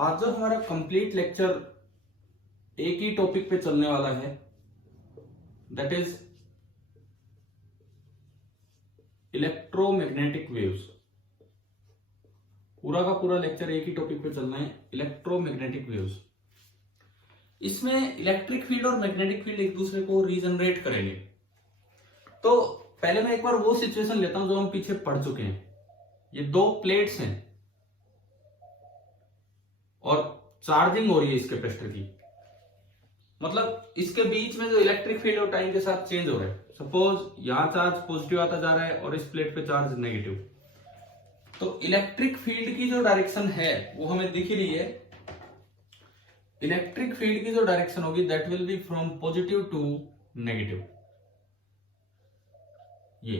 आज जो हमारा कंप्लीट लेक्चर एक ही टॉपिक पे चलने वाला है, दैट इज इलेक्ट्रोमैग्नेटिक वेव्स। पूरा का पूरा लेक्चर एक ही टॉपिक पे चलना है, इलेक्ट्रोमैग्नेटिक वेव्स। इसमें इलेक्ट्रिक फील्ड और मैग्नेटिक फील्ड एक दूसरे को रीजनरेट करेंगे। तो पहले मैं एक बार वो सिचुएशन लेता हूं जो हम पीछे पढ़ चुके हैं। ये दो प्लेट्स हैं और चार्जिंग हो रही है इस कैपेसिटर की, मतलब इसके बीच में जो इलेक्ट्रिक फील्ड और टाइम के साथ चेंज हो रहा है। सपोज यहां चार्ज पॉजिटिव आता जा रहा है और इस प्लेट पे चार्ज नेगेटिव, तो इलेक्ट्रिक फील्ड की जो डायरेक्शन है वो हमें दिख रही है। इलेक्ट्रिक फील्ड की जो डायरेक्शन होगी that will be from positive to negative. ये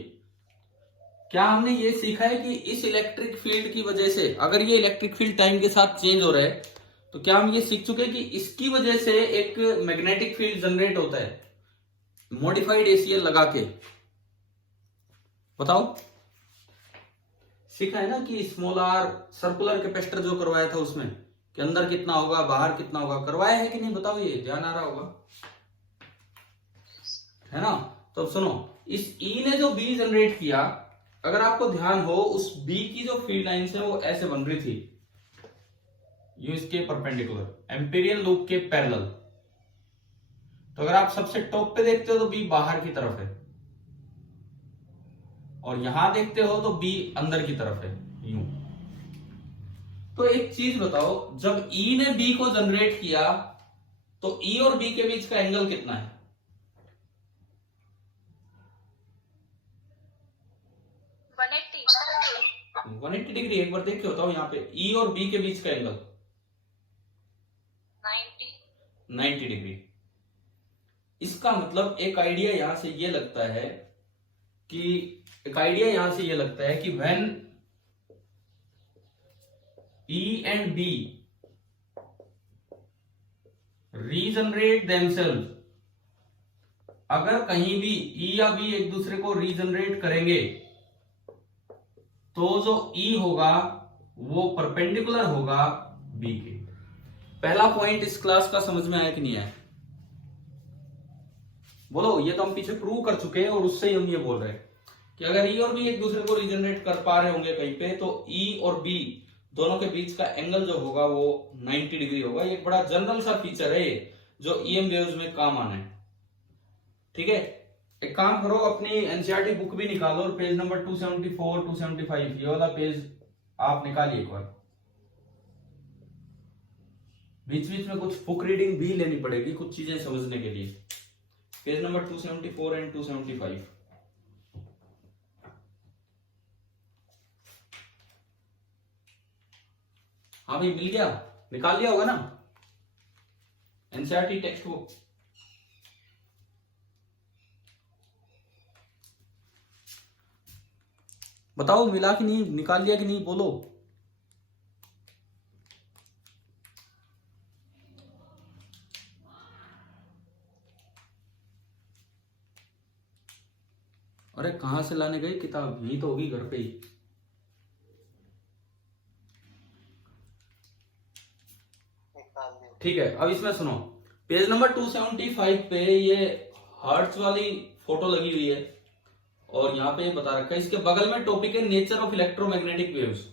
क्या हमने ये सीखा है कि इस इलेक्ट्रिक फील्ड की वजह से, अगर ये इलेक्ट्रिक फील्ड टाइम के साथ चेंज हो रहा है, तो क्या हम ये सीख चुके हैं कि इसकी वजह से एक मैग्नेटिक फील्ड जनरेट होता है मॉडिफाइड एसीएल लगा के। बताओ, सीखा है ना कि स्मॉल आर सर्कुलर कैपेसिटर जो करवाया था उसमें कि अंदर कितना होगा बाहर कितना होगा, करवाया है कि नहीं? बताओ, ये ध्यान आ रहा होगा, है ना? तो सुनो, इस ई ने जो बी जनरेट किया, अगर आपको ध्यान हो उस बी की जो फील्ड लाइंस है वो ऐसे बन रही थी, यू इसके परपेंडिकुलर एम्पीरियल लूप के पैरेलल। तो अगर आप सबसे टॉप पे देखते हो तो बी बाहर की तरफ है, और यहां देखते हो तो बी अंदर की तरफ है, यूं। तो एक चीज बताओ, जब ई ने बी को जनरेट किया तो ई और बी के बीच का एंगल कितना है? 180 डिग्री। एक बार देख के बताओ, यहाँ पे ई और बी के बीच का एंगल 90 डिग्री। इसका मतलब एक आइडिया यहां से ये लगता है कि when E and B regenerate themselves, अगर कहीं भी ई या बी एक दूसरे को रीजनरेट करेंगे तो जो ई होगा वो परपेंडिकुलर होगा बी के। पहला पॉइंट इस क्लास का समझ में आया कि नहीं आया? बोलो, ये तो हम पीछे प्रूव कर चुके हैं और उससे ही हम ये बोल रहे हैं कि अगर ई और बी एक दूसरे को रीजनरेट कर पा रहे होंगे कहीं पे, तो ई और बी दोनों के बीच का एंगल जो होगा वो 90 डिग्री होगा। ये एक बड़ा जनरल सा फीचर है जो ईएम वेव्स में काम आना है। ठीक है, एक काम करो, अपनी एनसीईआरटी बुक भी निकालो और पेज नंबर 274 275 ये वाला पेज आप निकालिए एक बार। बीच बीच में कुछ बुक रीडिंग भी लेनी पड़ेगी कुछ चीजें समझने के लिए। Page number 274 and 275। हाँ भाई, मिल गया? निकाल लिया होगा ना एनसीईआरटी टेक्स्ट बुक? बताओ, मिला कि नहीं? निकाल लिया कि नहीं? बोलो। अरे कहां से लाने गए किताब? यही तो होगी घर पे ही। ठीक है, अब इसमें सुनो, पेज नंबर 275 पे ये हर्ट्ज वाली फोटो लगी हुई है और यहाँ पे बता रखा है, इसके बगल में टॉपिक है नेचर ऑफ इलेक्ट्रोमैग्नेटिक वेव्स।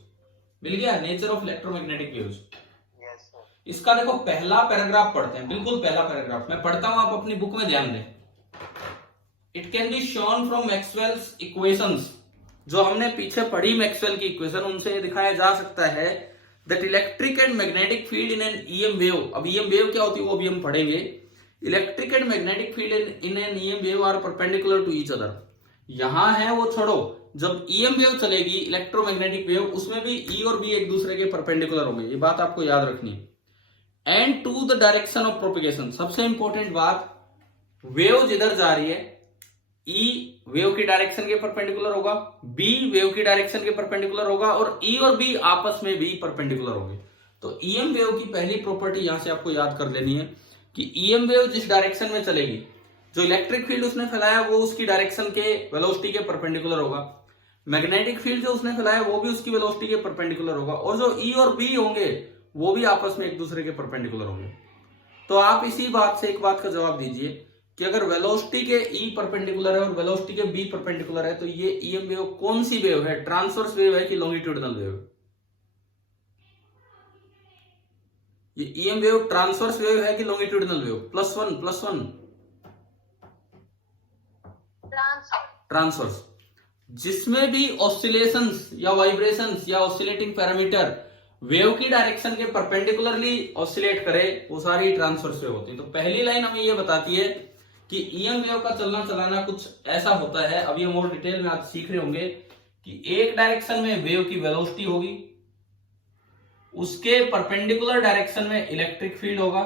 मिल गया? Nature of electromagnetic waves. इसका देखो पहला पैराग्राफ पढ़ते हैं, बिल्कुल पहला पैराग्राफ मैं पढ़ता हूं, आप अपनी बुक में ध्यान दें। It can be shown from Maxwell's equations, जो हमने पीछे पढ़ी मैक्सवेल की इक्वेशन, उनसे दिखाया जा सकता है that electric and magnetic field in an EM wave. अब ईएम वेव क्या होती है वो भी हम पढ़ेंगे। Electric and magnetic field in an EM wave are perpendicular to each other. यहां है वो छोड़ो, जब ईएम वेव चलेगी इलेक्ट्रोमैग्नेटिक वेव, उसमें भी ई और बी एक दूसरे के परपेंडिकुलर होंगे, ये बात आपको याद रखनी है। And to the direction of propagation, सबसे इंपॉर्टेंट बात, वेव जिधर जा रही है ई वेव की डायरेक्शन के परपेंडिकुलर होगा, बी वेव की डायरेक्शन के परपेंडिकुलर होगा, और ई और बी आपस में भी परपेंडिकुलर होंगे। तो ईएम वेव की पहली प्रॉपर्टी यहां से आपको याद कर लेनी है कि ईएम वेव जिस डायरेक्शन में चलेगी, जो इलेक्ट्रिक फील्ड उसने फैलाया वो उसकी डायरेक्शन के वेलोसिटी के परपेंडिकुलर होगा, मैग्नेटिक फील्ड जो उसने फैलाया वो भी उसकी वेलोसिटी के परपेंडिकुलर होगा, और जो ई और बी होंगे वो भी आपस में एक दूसरे के परपेंडिकुलर होंगे। तो आप इसी बात से एक बात का जवाब दीजिए कि अगर वेलोसिटी के ई परपेंडिकुलर है और वेलोसिटी के बी परपेंडिकुलर है तो ये ईएम वेव कौन सी वेव है, ट्रांसवर्स वेव है कि लॉन्गिट्यूडिनल वेव? ये ईएम वेव ट्रांसवर्स वेव है कि लॉन्गिट्यूडिनल वेव? +1 ट्रांसवर्स। जिसमें भी ऑसिलेशंस या वाइब्रेशंस या ऑसिलेटिंग पैरामीटर वेव की डायरेक्शन के परपेंडिकुलरली ऑसिलेट करे वो सारी ट्रांसवर्स वेव होती है। तो पहली लाइन हमें ये बताती है कि ईएम वेव का चलना चलाना कुछ ऐसा होता है, अभी हम और डिटेल में आज सीख रहे होंगे कि एक डायरेक्शन में वेव की वेलोसिटी होगी, उसके परपेंडिकुलर डायरेक्शन में इलेक्ट्रिक फील्ड होगा,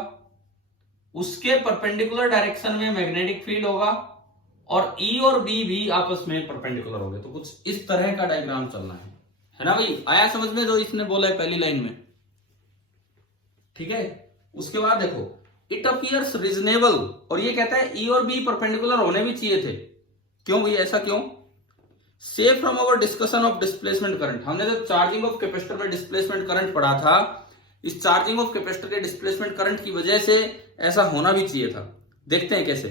उसके परपेंडिकुलर डायरेक्शन में मैग्नेटिक फील्ड होगा और ई और बी भी आपस में परपेंडिकुलर हो गए। तो कुछ इस तरह का डायग्राम चलना है ना भाई? आया समझ में जो इसने बोला है पहली लाइन में? ठीक है। उसके बाद देखो इट अपीयर्स रीजनेबल, और ये कहता है ई और बी परपेंडिकुलर होने भी चाहिए थे। क्यों भाई, ऐसा क्यों? से from our discussion of displacement current, हमने जो चार्जिंग ऑफ कैपेसिटर में डिस्प्लेसमेंट करंट पढ़ा था, इस चार्जिंग ऑफ कैपेसिटर के डिस्प्लेसमेंट करंट की वजह से ऐसा होना भी चाहिए था। देखते हैं कैसे।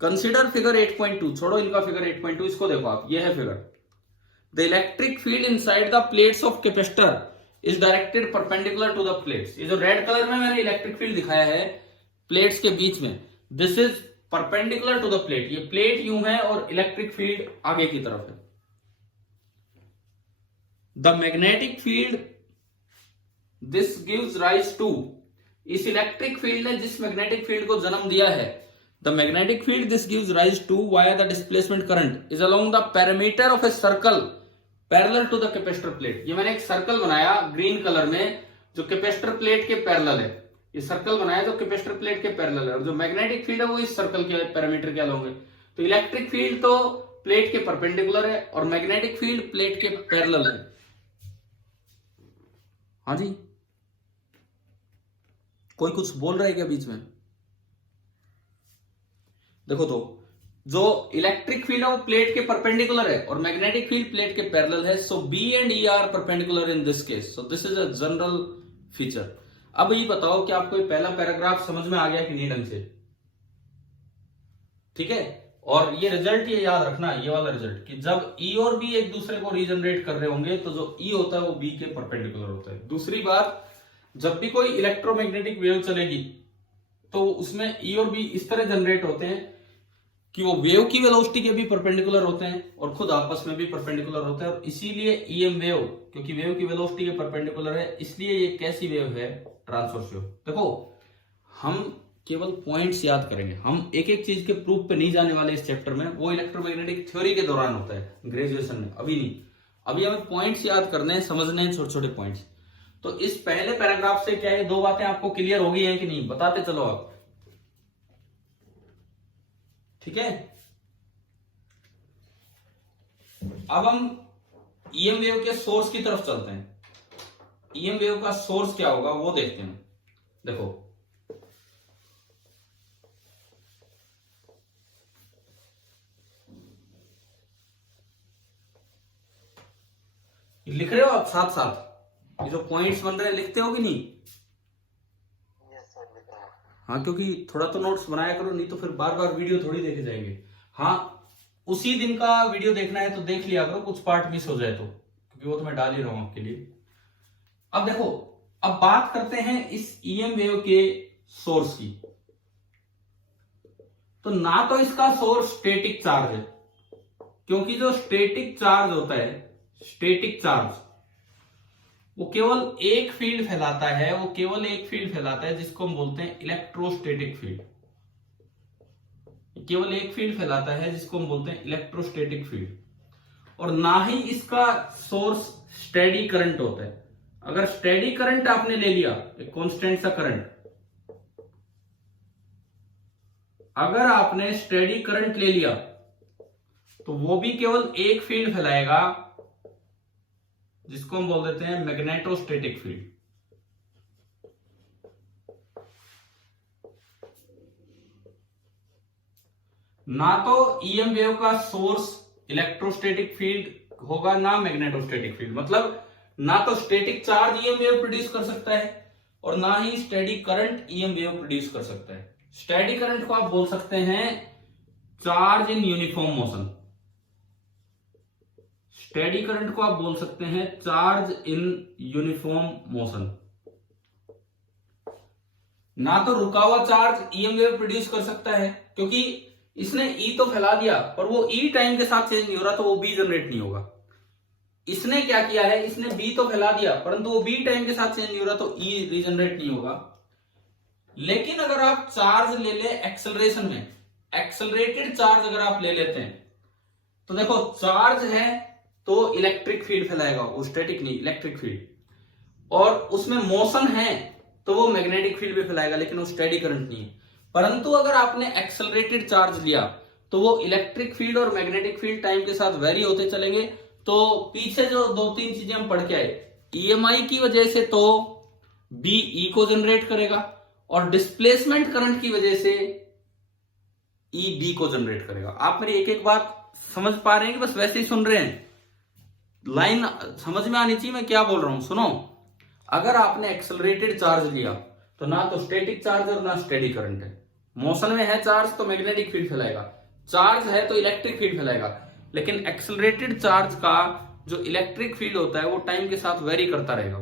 कंसिडर फिगर 8.2, छोड़ो इनका फिगर 8.2, इसको देखो आप, ये है figure. The electric field inside the plates of capacitor is directed perpendicular to the plates. ये जो रेड कलर में मैंने इलेक्ट्रिक फील्ड दिखाया है प्लेट्स के बीच में, this is perpendicular to the plate. ये प्लेट यूं है और इलेक्ट्रिक फील्ड आगे की तरफ है। The magnetic field this gives rise to, इस इलेक्ट्रिक फील्ड ने जिस मैग्नेटिक फील्ड को जन्म दिया है, the magnetic field this gives rise to via the displacement current is along the perimeter of a circle parallel to the capacitor plate। ये मैंने एक सर्कल बनाया ग्रीन कलर में जो कैपेसिटर प्लेट के पैरेलल है। ये सर्कल बनाया जो कैपेसिटर प्लेट के पैरेलल है और जो मैग्नेटिक फील्ड है वो इस सर्कल के पैरामीटर के अलोंग है। तो इलेक्ट्रिक फील्ड तो प्लेट के परपेंडिकुलर है और मैग्नेटिक फील्ड प्लेट के पैरेलल है। हाँ जी, कोई कुछ बोल रहा है क्या बीच में? देखो तो जो इलेक्ट्रिक फील्ड है वो प्लेट के परपेंडिकुलर है और मैग्नेटिक फील्ड प्लेट के पैरेलल है। So B and E are perpendicular in this case, so this is a general feature. अब ये बताओ कि आपको ये पहला पैराग्राफ समझ में आ गया कि नहीं ढंग से? ठीक है। और ये रिजल्ट ये याद रखना, ये वाला रिजल्ट, कि जब ई और बी एक दूसरे को रीजनरेट कर रहे होंगे तो जो ई होता है वो बी के परपेंडिकुलर होता है। दूसरी बात, जब भी कोई इलेक्ट्रोमैग्नेटिक वेव चलेगी तो उसमें ई और बी इस तरह जनरेट होते हैं कि वो वेव की वेलोसिटी के भी परपेंडिकुलर होते हैं और खुद आपस में भी परपेंडिकुलर होते हैं। और इसीलिए ईएम वेव, क्योंकि वेव की वेलोसिटी के परपेंडिकुलर है, इसलिए ये कैसी वेव है? Transverse wave. देखो हम केवल पॉइंट्स याद करेंगे, हम एक एक चीज के प्रूफ पे नहीं जाने वाले इस चैप्टर में। वो इलेक्ट्रोमैग्नेटिक थ्योरी के दौरान होता है ग्रेजुएशन में, अभी नहीं। अभी हमें पॉइंट्स याद करने हैं, समझने हैं छोटे छोटे पॉइंट्स। तो इस पहले पैराग्राफ से क्या ये दो बातें आपको क्लियर हो गई हैं कि नहीं? बताते चलो आप। ठीक है। अब हम ईएम वेव के सोर्स की तरफ चलते हैं। ईएम वेव का सोर्स क्या होगा वो देखते हैं। देखो लिख रहे हो आप साथ साथ? ये जो पॉइंट्स बन रहे हैं लिखते हो कि नहीं? हाँ, क्योंकि थोड़ा तो नोट्स बनाया करो, नहीं तो फिर बार बार वीडियो थोड़ी देखे जाएंगे। हाँ, उसी दिन का वीडियो देखना है तो देख लिया करो, कुछ पार्ट मिस हो जाए तो, क्योंकि वो तो मैं डाल ही रहा हूं आपके लिए। अब देखो, अब बात करते हैं इस ईएम वेव के सोर्स की। तो ना तो इसका सोर्स स्टैटिक चार्ज है, क्योंकि जो स्टैटिक चार्ज होता है, स्टैटिक चार्ज वो केवल एक फील्ड फैलाता है, वो केवल एक फील्ड फैलाता है जिसको हम बोलते हैं इलेक्ट्रोस्टैटिक फील्ड। केवल एक फील्ड फैलाता है जिसको हम बोलते हैं इलेक्ट्रोस्टैटिक फील्ड। और ना ही इसका सोर्स स्टेडी करंट होता है। अगर स्टेडी करंट आपने ले लिया, एक कांस्टेंट सा करंट, अगर आपने स्टेडी करंट ले लिया तो वो भी केवल एक फील्ड फैलाएगा जिसको हम बोल देते हैं मैग्नेटोस्टैटिक फील्ड। ना तो ईएम वेव का सोर्स इलेक्ट्रोस्टैटिक फील्ड होगा ना मैग्नेटोस्टैटिक फील्ड। मतलब ना तो static charge EM wave produce कर सकता है और ना ही steady current EM wave produce कर सकता है। स्टेडी करंट को आप बोल सकते हैं charge in uniform motion, steady current को आप बोल सकते हैं चार्ज इन यूनिफॉर्म मोशन। ना तो रुका हुआ चार्ज ईएम वेव प्रोड्यूस कर सकता है क्योंकि इसने ई तो फैला दिया पर वो ई टाइम के साथ चेंज नहीं हो रहा, तो वो बी जनरेट नहीं होगा। इसने क्या किया है, इसने बी तो फैला दिया परंतु वो बी टाइम के साथ चेंज नहीं हो रहा, तो ई रीजनरेट नहीं होगा। लेकिन अगर आप चार्ज ले ले एक्सेलरेशन में, एक्सेलरेटेड चार्ज अगर आप ले लेते हैं तो देखो चार्ज है तो इलेक्ट्रिक फील्ड फैलाएगा, वो स्टैटिक नहीं इलेक्ट्रिक फील्ड, और उसमें मोशन है तो वो मैग्नेटिक फील्ड भी फैलाएगा, लेकिन वो स्टेडी करंट नहीं है। परंतु अगर आपने एक्सेलरेटेड चार्ज लिया तो वो इलेक्ट्रिक फील्ड और मैग्नेटिक फील्ड टाइम के साथ वेरी होते चलेंगे। तो पीछे जो 2-3 चीजें हम पढ़ के आए, ईएमआई की वजह से तो बी ई को जनरेट करेगा और डिस्प्लेसमेंट करंट की वजह से ई बी को जनरेट करेगा। आप मेरी एक एक बात समझ पा रहे हैं कि बस वैसे ही सुन रहे हैं? लाइन समझ में आनी चाहिए मैं क्या बोल रहा हूं। सुनो, अगर आपने एक्सेलरेटेड चार्ज लिया तो ना तो स्टैटिक चार्ज और ना स्टेडी करंट है। मोशन में है चार्ज तो मैग्नेटिक फील्ड फैलाएगा, चार्ज है तो इलेक्ट्रिक फील्ड फैलाएगा। लेकिन एक्सेलरेटेड चार्ज का जो इलेक्ट्रिक फील्ड होता है वो टाइम के साथ वेरी करता रहेगा।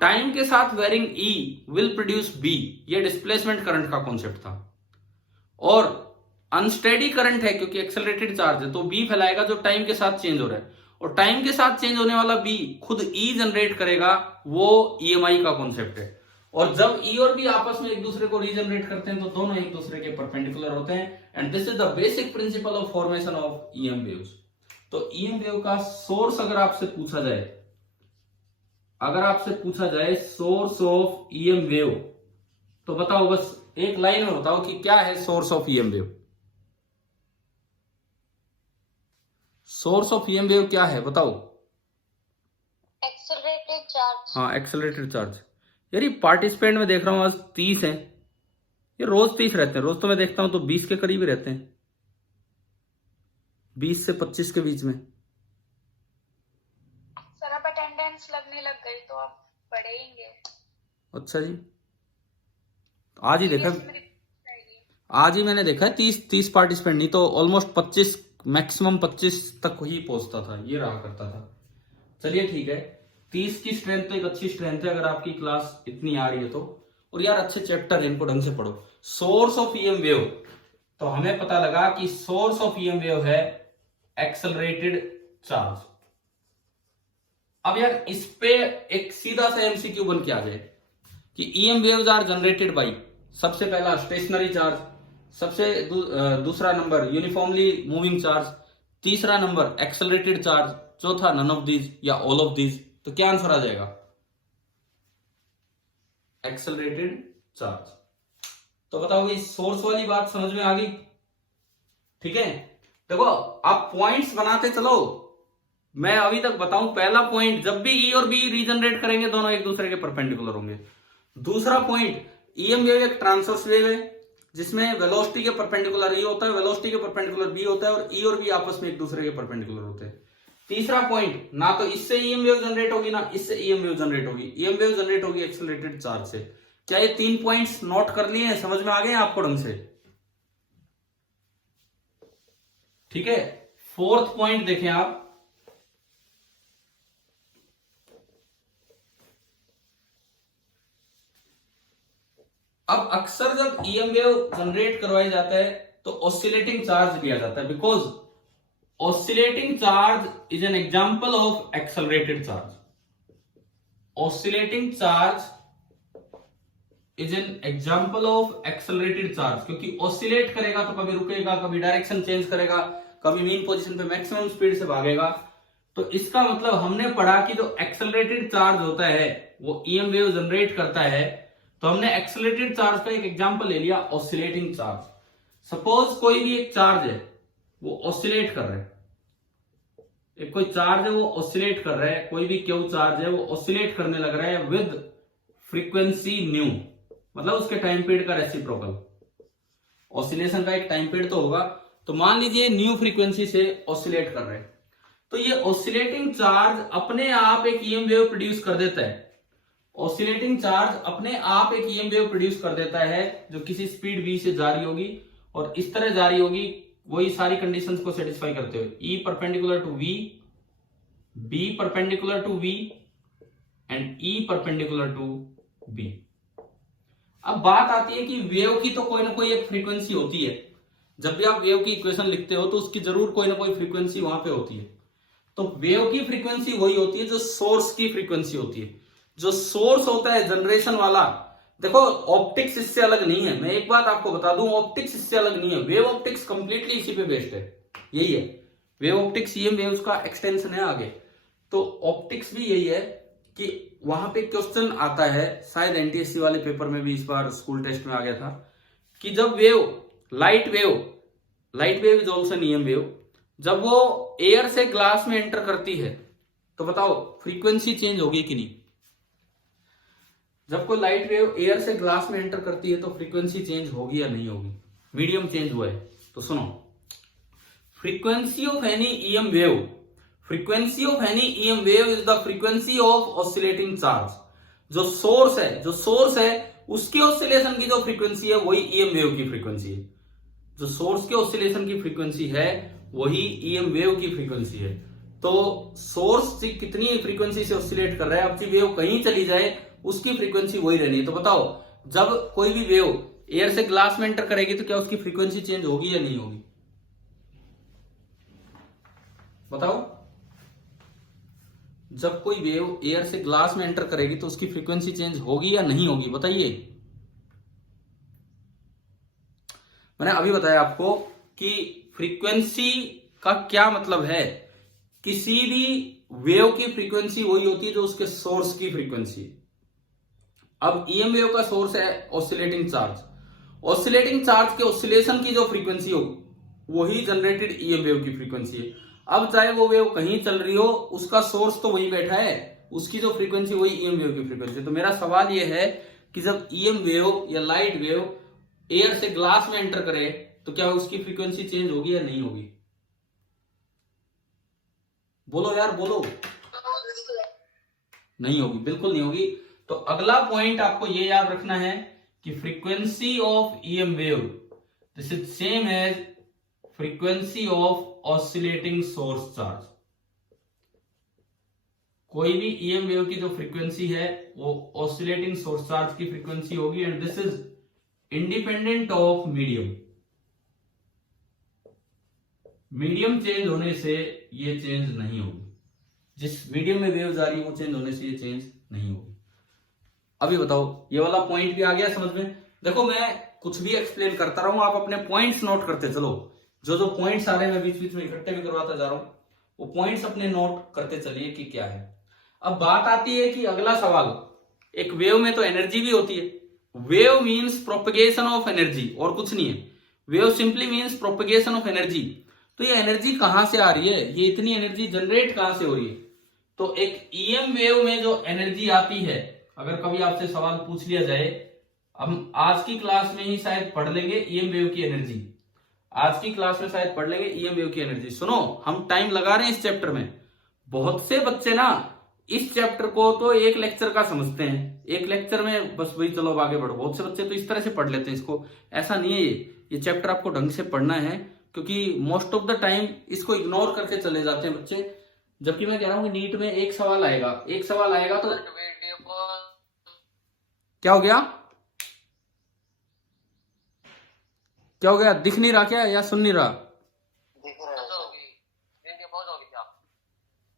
टाइम के साथ varying E will produce B, ये डिस्प्लेसमेंट करंट का कॉन्सेप्ट था। और अनस्टेडी करंट है क्योंकि एक्सेलरेटेड चार्ज है तो बी फैलाएगा जो टाइम के साथ चेंज हो रहा है, और टाइम के साथ चेंज होने वाला बी खुद ई जनरेट करेगा, वो ईएमआई का कॉन्सेप्ट है। और जब ई और बी आपस में एक दूसरे को रीजनरेट करते हैं तो दोनों एक दूसरे के परपेंडिकुलर होते हैं, and this is the basic principle of formation of EM waves. तो ईएम वेव का सोर्स अगर आपसे पूछा जाए, अगर आपसे पूछा जाए सोर्स ऑफ ईएम वेव, तो बताओ, बस एक लाइन में बताओ कि क्या है source of EM wave. Source of EM wave क्या है बताओ? Accelerated charge. हाँ, एक्सेलरेटेड चार्ज। यार ये पार्टिसिपेंट में देख रहा हूं आज 30 हैं, ये रोज 30 रहते हैं। रोज तो मैं देखता हूं तो 20 के करीब ही रहते हैं, 20 से 25 के बीच में। सर अब अटेंडेंस लगने लग गई तो आप पढ़ेंगे। अच्छा जी, आज ही देखा, आज ही मैंने देखा है 30 पार्टिसिपेंट, नहीं तो ऑलमोस्ट 25, मैक्सिमम 25 तक ही पहुंचता था, ये रहा करता था। चलिए ठीक है, 30 की स्ट्रेंथ तो एक अच्छी स्ट्रेंथ है अगर आपकी क्लास इतनी आ रही है तो। और यार अच्छे चैप्टर है, इनको ढंग से पढ़ो। सोर्स ऑफ ईएम वेव, तो हमें पता लगा कि सोर्स ऑफ ईएम वेव है एक्सेलरेटेड चार्ज। अब यार इस पे एक सीधा सा एमसीक्यू बन के आ जाए कि EM waves are generated by, सबसे पहला स्टेशनरी चार्ज, सबसे दूसरा नंबर यूनिफॉर्मली मूविंग चार्ज, तीसरा नंबर एक्सेलरेटेड चार्ज, चौथा नन ऑफ दीज या ऑल ऑफ दीज। तो क्या आंसर आ जाएगा? Accelerated charge. तो बताओ ये सोर्स वाली बात समझ में आ गई? ठीक है, देखो आप पॉइंट्स बनाते चलो। मैं अभी तक बताऊं, पहला पॉइंट, जब भी ई और बी रीजनरेट करेंगे दोनों एक दूसरे के परपेंडिकुलर होंगे। दूसरा पॉइंट, ईएम वेव एक ट्रांसवर्स वेव है जिसमें वेलोसिटी के परपेंडिकुलर ई होता है, वेलोसिटी के परपेंडिकुलर बी होता है, और ई और बी आपस में एक दूसरे के परपेंडिकुलर होते हैं। तीसरा पॉइंट, ना तो इससे ईएम वेव जनरेट होगी ना इससे ईएम वेव जनरेट होगी, ईएम वेव जनरेट होगी एक्सेलरेटेड चार्ज से। क्या ये 3 पॉइंट्स नोट कर लिए हैं? समझ में आ गए आपको ढंग से? ठीक है, फोर्थ पॉइंट देखें आप, अब अक्सर जब ईएम वेव जनरेट करवाया जाता है तो ऑसिलेटिंग चार्ज लिया जाता है, because oscillating charge is an example of accelerated charge. Oscillating charge is an example of accelerated charge, क्योंकि ऑसिलेट करेगा तो कभी रुकेगा, कभी डायरेक्शन चेंज करेगा, कभी मीन पोजीशन पे मैक्सिमम स्पीड से भागेगा। तो इसका मतलब हमने पढ़ा कि जो एक्सेलरेटेड चार्ज होता है वो ईएम वेव जनरेट करता है। तो हमने एक्सेलरेटेड चार्ज का एक एग्जांपल ले लिया, ऑसिलेटिंग चार्ज। सपोज कोई भी एक चार्ज है वो ऑसिलेट कर रहा है, एक कोई चार्ज है वो ऑसिलेट कर रहा है, कोई भी क्यू चार्ज है वो ऑसिलेट करने लग रहा है विद फ्रीक्वेंसी न्यू, मतलब उसके टाइम पीरियड का रेसिप्रोकल। ऑसिलेशन का एक टाइम पीरियड तो होगा, तो मान लीजिए न्यू फ्रीक्वेंसी से ऑसिलेट कर रहे हैं। तो ये ऑसिलेटिंग चार्ज अपने आप एक ईएम वेव प्रोड्यूस कर देता है। ऑसिलेटिंग चार्ज अपने आप एक ईएम वेव प्रोड्यूस कर देता है जो किसी स्पीड v से जा रही होगी और इस तरह जा रही होगी, वही सारी कंडीशंस को सेटिस्फाई करते हुए। E perpendicular to v, B perpendicular to v and E perpendicular to b। अब बात आती है कि वेव की तो कोई ना कोई एक फ्रीक्वेंसी होती है। जब भी आप वेव की इक्वेशन लिखते हो तो उसकी जरूर कोई ना कोई फ्रीक्वेंसी वहां पे होती है। तो वेव की फ्रीक्वेंसी वही होती है जो सोर्स की फ्रीक्वेंसी होती है। जो सोर्स होता है जनरेशन वाला, देखो ऑप्टिक्स इससे अलग नहीं है। मैं एक बात आपको बता दूं, ऑप्टिक्स इससे अलग नहीं है। वेव ऑप्टिक्स कंप्लीटली इसी पे बेस्ड है, यही है। वेव ऑप्टिक्स ईएम वेव्स का एक्सटेंशन है आगे। तो ऑप्टिक्स भी यही है कि वहां पे क्वेश्चन आता है, शायद एनटीएससी वाले पेपर में भी इस बार स्कूल टेस्ट में आ गया था, कि जब light wave is also EM wave, जब वो एयर से ग्लास में एंटर करती है तो बताओ फ्रीक्वेंसी चेंज होगी कि नहीं? जब कोई लाइट वेव एयर से ग्लास में एंटर करती है तो फ्रीक्वेंसी चेंज होगी या नहीं होगी? मीडियम चेंज हुआ है तो सुनो, frequency of any EM wave, frequency of any EM wave is the frequency of oscillating charge. जो सोर्स है उसके ऑसिलेशन की जो फ्रीक्वेंसी है वही ईएम वेव की फ्रीक्वेंसी है। जो सोर्स के ऑसिलेशन की फ्रीक्वेंसी है वही ईएम वेव की फ्रीक्वेंसी है। तो सोर्स कितनी फ्रीक्वेंसी से ऑसिलेट कर रहा है, अब की वेव कहीं चली जाए उसकी फ्रीक्वेंसी वही रहनी है। तो बताओ जब कोई भी वेव एयर से ग्लास में एंटर करेगी तो क्या उसकी फ्रीक्वेंसी चेंज होगी या नहीं होगी? बताओ, जब कोई वेव एयर से ग्लास में एंटर करेगी तो उसकी फ्रीक्वेंसी चेंज होगी या नहीं होगी? बताइए। मैंने अभी बताया आपको कि फ्रीक्वेंसी का क्या मतलब है। किसी भी वेव की फ्रीक्वेंसी वही होती है जो उसके सोर्स की फ्रीक्वेंसी है। अब ईएम वेव का सोर्स है ऑसिलेटिंग चार्ज। ऑसिलेटिंग चार्ज के ऑसिलेशन की जो फ्रीक्वेंसी हो वही जनरेटेड ईएम वेव की फ्रीक्वेंसी है। अब चाहे वो वेव कहीं चल रही हो, उसका सोर्स तो वही बैठा है, उसकी जो फ्रीक्वेंसी वही ईएम वेव की फ्रीक्वेंसी है। तो मेरा सवाल ये है कि जब ईएम वेव या लाइट वेव एयर से ग्लास में एंटर करे तो क्या उसकी फ्रीक्वेंसी चेंज होगी या नहीं होगी? बोलो यार, बोलो। नहीं होगी, बिल्कुल नहीं होगी। तो अगला पॉइंट आपको ये याद रखना है कि frequency of EM wave this is same as frequency of oscillating source charge. कोई भी ईएम वेव की जो फ्रीक्वेंसी है वो ऑसिलेटिंग सोर्स चार्ज की फ्रीक्वेंसी होगी and this is independent of medium. Medium change होने से ये चेंज नहीं होगी। जिस मीडियम में वेव जा रही है वो चेंज होने से ये चेंज नहीं होगी। अभी बताओ, ये वाला पॉइंट भी आ गया समझ में? देखो मैं कुछ भी एक्सप्लेन करता रहूं, आप अपने पॉइंट्स नोट करते चलो। जो पॉइंट्स आ रहे हैं मैं बीच बीच में इकट्ठे भी करवाता जा रहा हूं, वो पॉइंट्स अपने नोट करते चलिए कि क्या है। अब बात आती है कि अगला सवाल, एक वेव में तो एनर्जी भी होती है। Wave means propagation of energy और कुछ नहीं है। Wave simply means propagation of energy. तो ये एनर्जी कहां से आ रही है, ये इतनी एनर्जी जनरेट कहां से हो रही है? तो एक ईएम वेव में जो एनर्जी आती है, अगर कभी आपसे सवाल पूछ लिया जाए, हम आज की क्लास में ही शायद पढ़ लेंगे ईएम वेव की एनर्जी। आज की क्लास में शायद पढ़ लेंगे ईएम वेव की एनर्जी। सुनो, हम टाइम लगा रहे हैं इस चैप्टर में। बहुत से बच्चे ना इस चैप्टर को तो एक लेक्चर का समझते हैं, एक लेक्चर में बस वही चलो आगे बढ़ो। बहुत से बच्चे तो इस तरह से पढ़ लेते हैं इसको। ऐसा नहीं है, ये चैप्टर आपको ढंग से पढ़ना है, क्योंकि मोस्ट ऑफ द टाइम इसको इग्नोर करके चले जाते हैं बच्चे। जबकि मैं कह रहा हूं नीट में एक सवाल आएगा तो क्या हो गया? क्या हो गया? दिख नहीं रहा क्या या सुन नहीं रहा?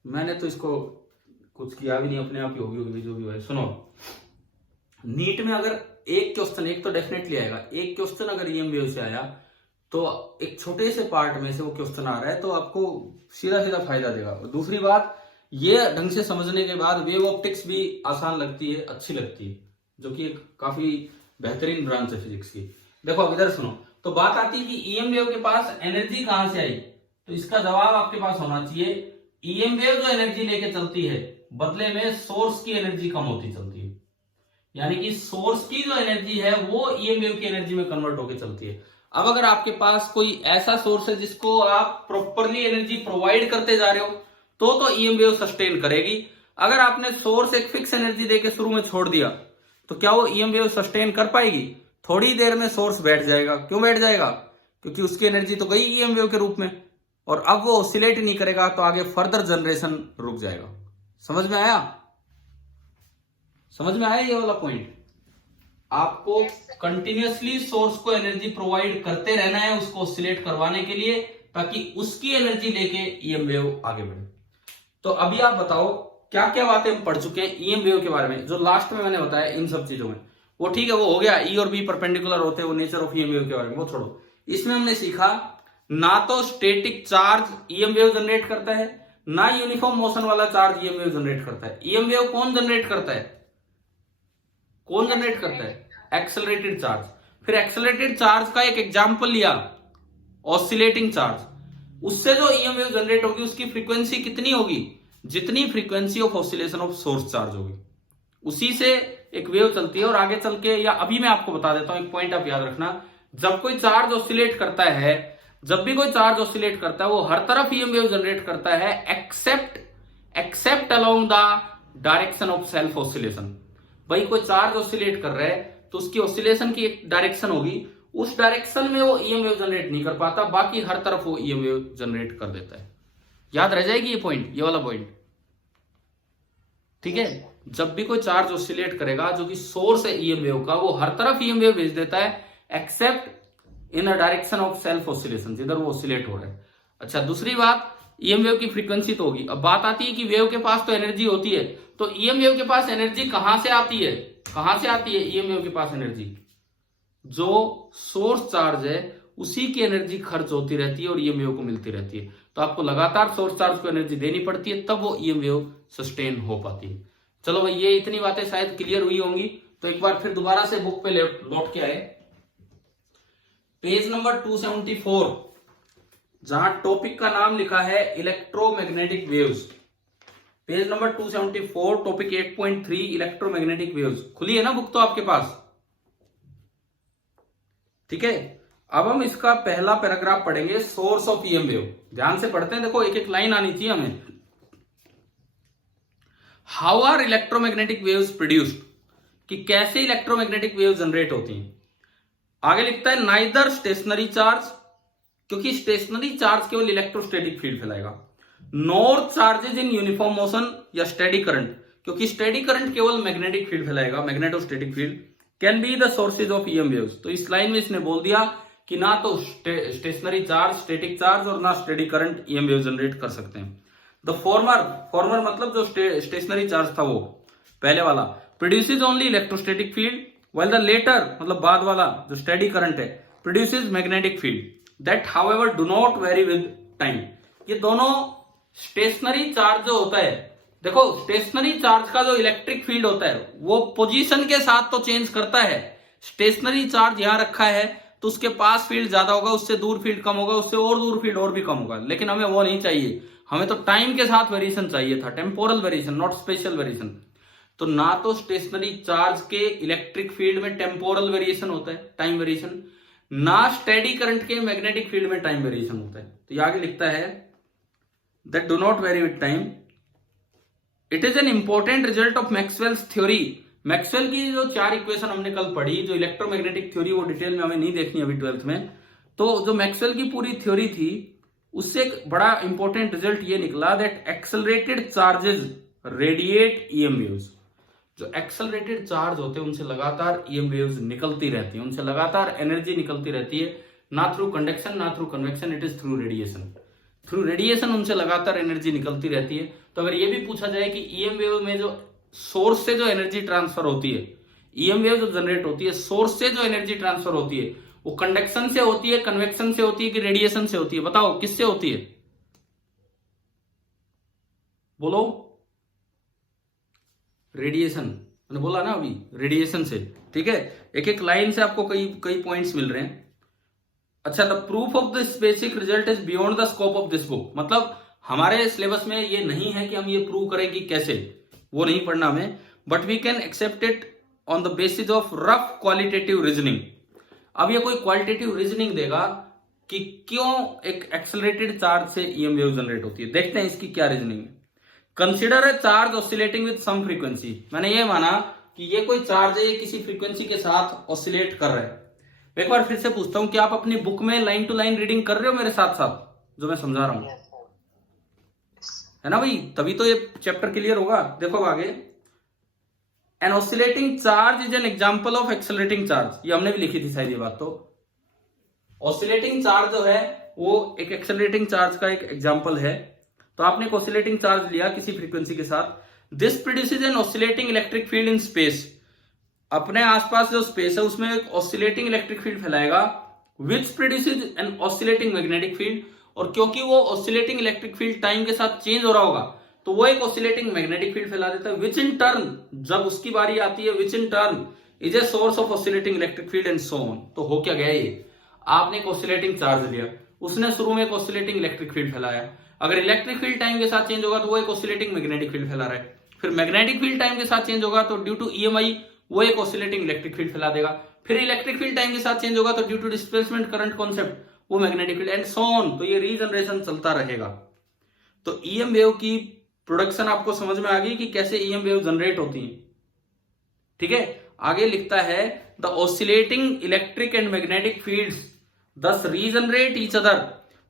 मैंने तो इसको कुछ किया भी नहीं, अपने आप ही होगी जो भी है। सुनो, नीट में अगर एक क्वेश्चन, एक तो डेफिनेटली आएगा, एक क्वेश्चन अगर ईएम वेव से आया तो एक छोटे से पार्ट में से वो क्वेश्चन आ रहा है तो आपको सीधा सीधा फायदा देगा। दूसरी बात, ये ढंग से समझने के बाद वेव ऑप्टिक्स भी आसान लगती है, अच्छी लगती है, जो कि एक काफी बेहतरीन ब्रांच है फिजिक्स की। देखो अब इधर सुनो, तो बात आती है कि ईएम वेव के पास एनर्जी कहां से आई? तो इसका जवाब आपके पास होना चाहिए, ईएम वेव जो एनर्जी लेके चलती है बदले में सोर्स की एनर्जी कम होती चलती है। यानी कि सोर्स की जो एनर्जी है वो ईएम वेव की एनर्जी में कन्वर्ट होकर चलती है। अब अगर आपके पास कोई ऐसा सोर्स है जिसको आप प्रॉपरली एनर्जी प्रोवाइड करते जा रहे हो तो ईएम वेव सस्टेन करेगी। अगर आपने सोर्स एक फिक्स एनर्जी देके शुरू में छोड़ दिया तो क्या वो ईएम वेव सस्टेन कर पाएगी? थोड़ी देर में सोर्स बैठ जाएगा। क्यों बैठ जाएगा? क्योंकि उसकी एनर्जी तो गई ईएम वेव के रूप में, और अब वो ऑसिलेट नहीं करेगा तो आगे फर्दर जनरेशन रुक जाएगा। समझ में आया? समझ में आया ये वाला पॉइंट? आपको कंटिन्यूअसली सोर्स को एनर्जी प्रोवाइड करते रहना है उसको ऑसिलेट करवाने के लिए, ताकि उसकी एनर्जी लेके ईएम वेव आगे बढ़े। तो अभी आप बताओ क्या क्या बातें हम पढ़ चुके हैं ईएम वेव के बारे में, जो लास्ट में मैंने बताया इन सब चीजों में। वो ठीक है, वो हो गया, ई और बी परपेंडिकुलर होते हैं, वो नेचर ऑफ ईएम वेव के बारे में, वो छोड़ो। इसमें हमने सीखा ना तो static charge EM wave generate करता है, ना यूनिफॉर्म मोशन वाला चार्ज ईएम वेव जनरेट करता है। ईएम वेव कौन जनरेट करता है? कौन जनरेट करता है? Accelerated charge. फिर एक्सेलरेटेड चार्ज का एक एग्जांपल लिया, ऑसिलेटिंग चार्ज। उससे जो ईएम वेव जनरेट होगी उसकी फ्रीक्वेंसी कितनी होगी? जितनी frequency of oscillation of source charge होगी, उसी से एक वेव चलती है। और आगे चल के, या अभी मैं आपको बता देता हूं, एक पॉइंट आप याद रखना, जब कोई चार्ज ऑसिलेट करता है, जब भी कोई चार्ज ऑसिलेट करता है वो हर तरफ ईएम वेव जनरेट करता है except along the direction of self oscillation. भाई कोई चार्ज ऑसिलेट कर रहा है तो उसकी ऑसिलेशन की एक डायरेक्शन होगी, उस डायरेक्शन में वो ईएम वेव जनरेट नहीं कर पाता, बाकी हर तरफ वो ईएम वेव जनरेट कर देता है। याद रह जाएगी ये पॉइंट, ये वाला पॉइंट, ठीक है? जब भी कोई चार्ज ऑसिलेट करेगा जो कि सोर्स है ईएम वेव का, वो हर तरफ ईएम वेव भेज देता है accept in a direction of self oscillation, जिधर वो ऑसिलेट हो रहा है। अच्छा, दूसरी बात, ईएम वेव की फ्रीक्वेंसी तो होगी। अब बात आती है कि वेव के पास तो एनर्जी होती है, तो ईएम वेव के पास एनर्जी कहां से आती है? कहां से आती है ईएम वेव के पास एनर्जी? जो सोर्स चार्ज है उसी की एनर्जी खर्च होती रहती है और ईएम वेव को मिलती रहती है। तो आपको लगातार सोर्स चार्ज को एनर्जी देनी पड़ती है, तब वो ईएम वेव सस्टेन हो पाती है। चलो भाई, ये इतनी बातें शायद क्लियर हुई होंगी। तो एक बार फिर दोबारा से बुक पे लौट के आए, पेज नंबर 274, जहां टॉपिक का नाम लिखा है electromagnetic waves. Page number 274, topic 8.3 electromagnetic waves. खुली है ना बुक तो आपके पास? ठीक है, अब हम इसका पहला पैराग्राफ पढ़ेंगे, सोर्स ऑफ ईएम वेव। ध्यान से पढ़ते हैं, देखो एक एक लाइन आनी चाहिए हमें। How are electromagnetic waves produced, कि कैसे इलेक्ट्रोमैग्नेटिक वेव जनरेट होती हैं। आगे लिखता है नाइदर स्टेशनरी चार्ज, क्योंकि स्टेशनरी चार्ज केवल इलेक्ट्रोस्टैटिक फील्ड फैलाएगा, nor charges in uniform motion या स्टेडी करंट, क्योंकि स्टेडी करंट केवल मैग्नेटिक फील्ड फैलाएगा, magnetostatic field, can be the sources of EM waves. तो इस लाइन में इसने बोल दिया कि ना तो स्टेशनरी चार्ज, स्टैटिक चार्ज, और ना steady current EM wave generate कर सकते हैं। द फॉर्मर मतलब जो स्टेशनरी चार्ज था वो पहले वाला, produces only electrostatic field, while the later मतलब बाद वाला जो स्टेडी करंट है, produces magnetic field that however do not vary with time। ये दोनों स्टेशनरी चार्ज जो होता है, देखो स्टेशनरी चार्ज का जो इलेक्ट्रिक फील्ड होता है वो पोजीशन के साथ तो चेंज करता है। स्टेशनरी चार्ज यहां रखा है तो उसके पास फील्ड ज्यादा होगा, उससे दूर फील्ड कम होगा, उससे और दूर फील्ड और भी कम होगा, लेकिन हमें वो नहीं चाहिए, हमें तो टाइम के साथ वेरिएशन चाहिए था, temporal variation, not special variation. तो ना तो स्टेशनरी चार्ज के इलेक्ट्रिक फील्ड में टेम्पोरल वेरिएशन होता है, टाइम वेरिएशन, ना स्टेडी करंट के मैग्नेटिक फील्ड में टाइम वेरिएशन होता है। तो ये आगे लिखता है that do not very with time, it is an important result of Maxwell's theory. Maxwell की जो 4 इक्वेशन हमने कल पढ़ी, जो इलेक्ट्रोमैग्नेटिक थ्योरी, वो डिटेल में हमें नहीं देखनी अभी 12th में, तो जो मैक्सवेल की पूरी थ्योरी थी उससे एक बड़ा इंपॉर्टेंट रिजल्ट ये निकला that accelerated charges radiate EM waves. जो एक्सेलरेटेड चार्ज होते हैं उनसे लगातार ईएम वेव्स निकलती रहती हैं, उनसे लगातार एनर्जी निकलती रहती है, ना थ्रू कंडक्शन ना through convection, it is through radiation. Through radiation उनसे लगातार एनर्जी निकलती रहती है। तो अगर ये भी पूछा जाए कि ईएम वेव में जो सोर्स से जो एनर्जी ट्रांसफर होती है, ईएम वेव जो जनरेट होती है सोर्स से जो एनर्जी ट्रांसफर होती है, वो कंडक्शन से होती है, कन्वेक्शन से होती है कि रेडिएशन से होती है? बताओ किससे होती है, बोलो। रेडिएशन, मैंने बोला ना अभी, रेडिएशन से। ठीक है, एक एक लाइन से आपको कई पॉइंट्स मिल रहे हैं। अच्छा, the proof of this basic result is beyond the scope of this book, मतलब हमारे सिलेबस में ये नहीं है कि हम ये प्रूव करें कि कैसे, वो नहीं पढ़ना हमें, but we can accept it on the basis of rough qualitative reasoning. अब ये कोई क्वालिटेटिव रीजनिंग देगा कि क्यों एक एक्सेलरेटेड चार्ज से ईएम वेव जनरेट होती है। देखते हैं इसकी क्या रीजनिंग है। Consider a charge oscillating with some frequency. मैंने ये माना कि ये कोई चार्ज है, ये किसी फ्रीक्वेंसी के साथ ऑसिलेट कर रहा है। एक बार फिर से पूछता हूं कि आप अपनी बुक में लाइन टू लाइन रीडिंग कर रहे हो मेरे साथ साथ जो मैं समझा रहा हूं, है ना भाई? तभी तो ये चैप्टर क्लियर होगा। देखो आगे, an oscillating charge is an example of accelerating charge. ये हमने भी लिखी थी शायद ये बात। तो ऑसिलेटिंग चार्ज जो है वो एक एक्सेलरेटिंग चार्ज का एक एग्जांपल है। तो आपने एक ऑसिलेटिंग चार्ज लिया किसी फ्रीक्वेंसी के साथ। This produces an oscillating electric field in space. अपने आसपास जो स्पेस है उसमें एक ऑसिलेटिंग इलेक्ट्रिक फील्ड फैलाएगा, which produces an oscillating magnetic field. और क्योंकि वो ऑसिलेटिंग इलेक्ट्रिक फील्ड टाइम के साथ चेंज हो रहा होगा तो वो एक ऑसिलेटिंग मैग्नेटिक फील्ड फैला देता है, विच इन टर्न, जब उसकी बारी आती है, which in turn is a source of oscillating electric field and so on. तो हो क्या गया ये, आपने एक ऑसिलेटिंग चार्ज लिया, उसने शुरू में एक ऑसिलेटिंग इलेक्ट्रिक फील्ड फैलाया। अगर इलेक्ट्रिक फील्ड टाइम के साथ चेंज होगा तो वो एक ऑसिलेटिंग मैग्नेटिक फील्ड फैला रहा है। फिर मैग्नेटिक फील्ड टाइम के साथ चेंज होगा तो ड्यू टू ईएमआई वो एक ऑसिलेटिंग इलेक्ट्रिक फील्ड फैला देगा। फिर इलेक्ट्रिक फील्ड टाइम के साथ चेंज होगा तो due to displacement current concept वो magnetic field and so on. तो ये रीजनरेशन चलता रहेगा। तो ईएम वेव की प्रोडक्शन आपको समझ में आ गई कि कैसे ईएम वेव जनरेट होती है। ठीक है, आगे लिखता है the oscillating electric and magnetic fields दस रीजनरेट ईच अदर।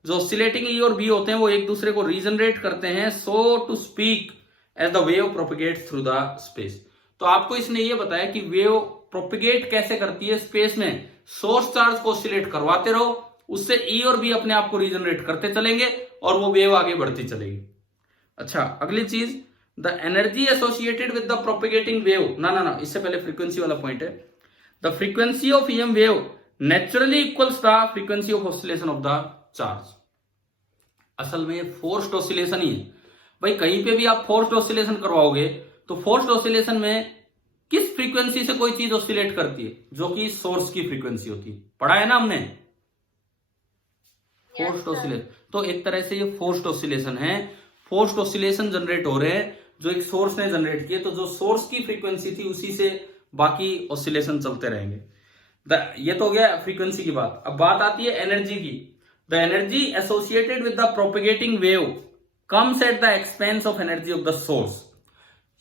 जो ऑसिलेटिंग ई और बी होते हैं वो एक दूसरे को रीजनरेट करते हैं, so to speak, as the wave propagates through the space. तो आपको इसने ये बताया कि वेव प्रोपिगेट कैसे करती है स्पेस में। सोर्स चार्ज को ऑसिलेट करवाते रहो, उससे ई और बी अपने आप को रीजनरेट करते चलेंगे और वो वेव आगे बढ़ती चलेगी। अच्छा, अगली चीज, the energy associated with the propagating wave. ना, इससे पहले फ्रीक्वेंसी वाला पॉइंट है। The frequency of EM wave naturally equals the frequency of oscillation of the charge. असल में फोर्स्ड ऑसिलेशन ही है भाई। कहीं पे भी आप फोर्स्ड ऑसिलेशन करवाओगे तो फोर्स्ड ऑसिलेशन में किस फ्रीक्वेंसी से कोई चीज ऑसिलेट करती है, जो कि सोर्स की फ्रीक्वेंसी होती है। पढ़ा है ना हमने फोर्स्ड ऑसिलेशन। तो एक तरह से ये फोर्स्ड ऑसिलेशन है। फोर्स्ड ऑसिलेशन जनरेट हो रहे हैं जो एक सोर्स ने जनरेट किए। तो जो सोर्स की फ्रीक्वेंसी थी उसी से बाकी ऑसिलेशन चलते रहेंगे। ये तो हो गया फ्रीक्वेंसी की बात। अब बात आती है एनर्जी की। The energy associated with the propagating wave comes at the expense of energy of the source.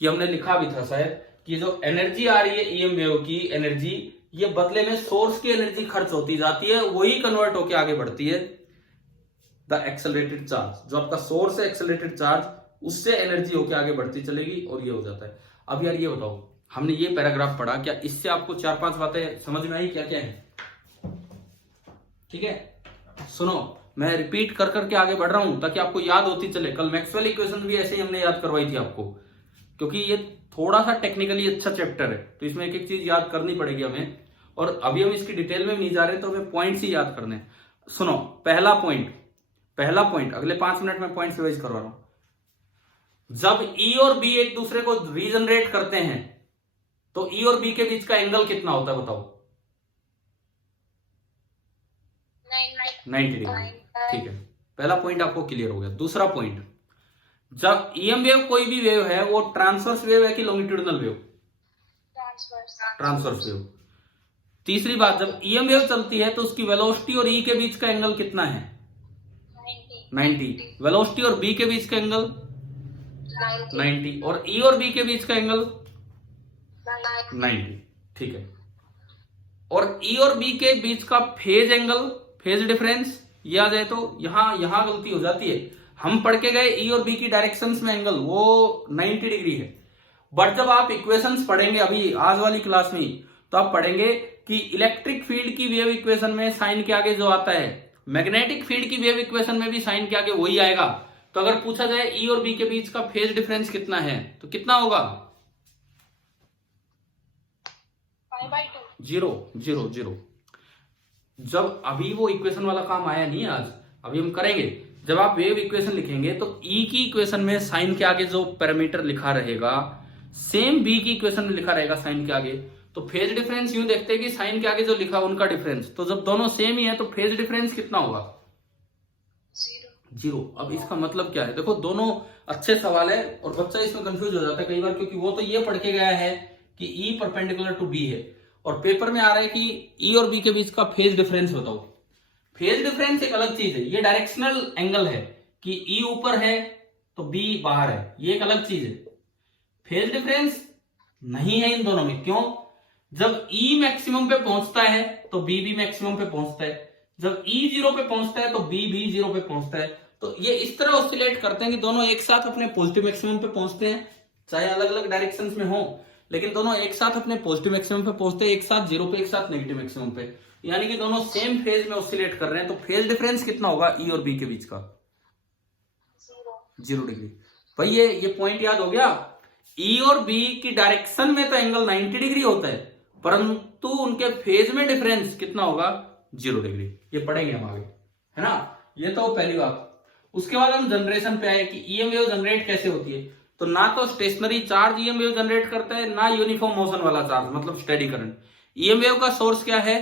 ये हमने लिखा भी था शायद कि जो एनर्जी आ रही है ईएम वेव की एनर्जी, ये बदले में सोर्स की एनर्जी खर्च होती जाती है, वही कन्वर्ट होकर आगे बढ़ती है द एक्सेलरेटेड चार्ज। जो आपका सोर्स है एक्सेलरेटेड चार्ज, उससे एनर्जी होकर आगे बढ़ती चलेगी और ये हो जाता है। अब यार ये बताओ, हमने ये पैराग्राफ पढ़ा, क्या इससे आपको 4-5 बातें समझ में आई? क्या क्या है? ठीक है, सुनो, मैं रिपीट कर करके आगे बढ़ रहा हूं ताकि आपको याद होती चले। कल मैक्सवेल इक्वेशन भी ऐसे ही हमने याद करवाई थी आपको, क्योंकि ये थोड़ा सा टेक्निकली अच्छा चैप्टर है तो इसमें एक एक चीज याद करनी पड़ेगी हमें। और अभी हम इसकी डिटेल में नहीं जा रहे तो हमें पॉइंट्स ही याद करने। सुनो, पहला पॉइंट अगले 5 मिनट में पॉइंट रिवाइज करवा रहा हूं। जब ई और बी एक दूसरे को रीजनरेट करते हैं तो ई और बी के बीच का एंगल कितना होता है बताओ? 90 डिग्री। ठीक है, पहला पॉइंट आपको क्लियर हो गया। दूसरा पॉइंट, जब ईएम वेव कोई भी वेव है वो ट्रांसवर्स वेव है कि लॉन्गिट्यूडिनल वेव? Transverse wave. तीसरी बात, जब ईएम वेव चलती है तो उसकी वेलोसिटी और ई के बीच का एंगल कितना है? 90। वेलोसिटी और बी के बीच का एंगल 90 और ई और बी के बीच का एंगल 90। ठीक है, और ई और बी के बीच का फेज एंगल, फेज डिफरेंस ये आ जाए तो यहां गलती हो जाती है। हम पढ़ के गए ई और बी की डायरेक्शंस में एंगल वो 90 डिग्री है, बट जब आप इक्वेशंस पढ़ेंगे अभी आज वाली क्लास में तो आप पढ़ेंगे कि इलेक्ट्रिक फील्ड की वेव इक्वेशन में साइन के आगे जो आता है, मैग्नेटिक फील्ड की वेव इक्वेशन में भी साइन के आगे वही आएगा। तो अगर पूछा जाए ई और बी के बीच का फेज डिफरेंस कितना है तो कितना होगा? 0। जब अभी वो इक्वेशन वाला काम आया नहीं आज, अभी हम करेंगे। जब आप वेव इक्वेशन लिखेंगे तो ई की इक्वेशन में साइन के आगे जो पैरामीटर लिखा रहेगा सेम बी की इक्वेशन में लिखा रहेगा साइन के आगे। तो फेज डिफरेंस यूं देखते हैं कि साइन के आगे जो लिखा उनका डिफरेंस, तो जब दोनों सेम ही है तो फेज डिफरेंस कितना होगा? 0। अब इसका मतलब क्या है? देखो, दोनों अच्छे सवाल है और बच्चा इसमें कंफ्यूज हो जाता है कई बार, क्योंकि वो तो ये पढ़ के गया है कि ई परपेंडिकुलर टू बी है और पेपर में आ रहा है कि ई और बी के बीच का फेज डिफरेंस बताओ। फेज डिफरेंस एक अलग चीज है, ये डायरेक्शनल एंगल है कि ई ऊपर है तो बी बाहर है, ये एक अलग चीज है। फेज डिफरेंस नहीं है इन दोनों में। क्यों? जब ई मैक्सिमम पे पहुंचता है तो बी भी मैक्सिमम पे पहुंचता है, जब ई 0 पे पहुंचता है तो बी भी 0 पे पहुंचता है। तो ये इस तरह ऑसिलेट करते हैं कि दोनों एक साथ अपने पॉजिटिव मैक्सिमम पे पहुंचते हैं, चाहे अलग अलग डायरेक्शंस में हो, लेकिन दोनों एक साथ अपने पॉजिटिव मैक्सिमम पे पहुंचते हैं, एक साथ 0 पे, एक साथ नेगेटिव मैक्सिमम पे, यानी कि दोनों सेम फेज में ऑसिलेट कर रहे हैं। तो फेज डिफरेंस कितना होगा ई और बी के बीच का? 0 डिग्री। भाई ये पॉइंट याद हो गया। ई और बी की डायरेक्शन में तो एंगल 90 डिग्री होता है, परंतु उनके फेज में डिफरेंस कितना होगा? 0 डिग्री। ये पढ़ेंगे हम आगे, है ना। ये तो पहली बात। उसके बाद हम जनरेशन पे आए कि ईएम वेव जनरेट कैसे होती है। तो ना तो stationary charge EM wave generate करता है, ना यूनिफॉर्म मोशन वाला चार्ज मतलब स्टेडी करंट। ईएम वेव का सोर्स क्या है?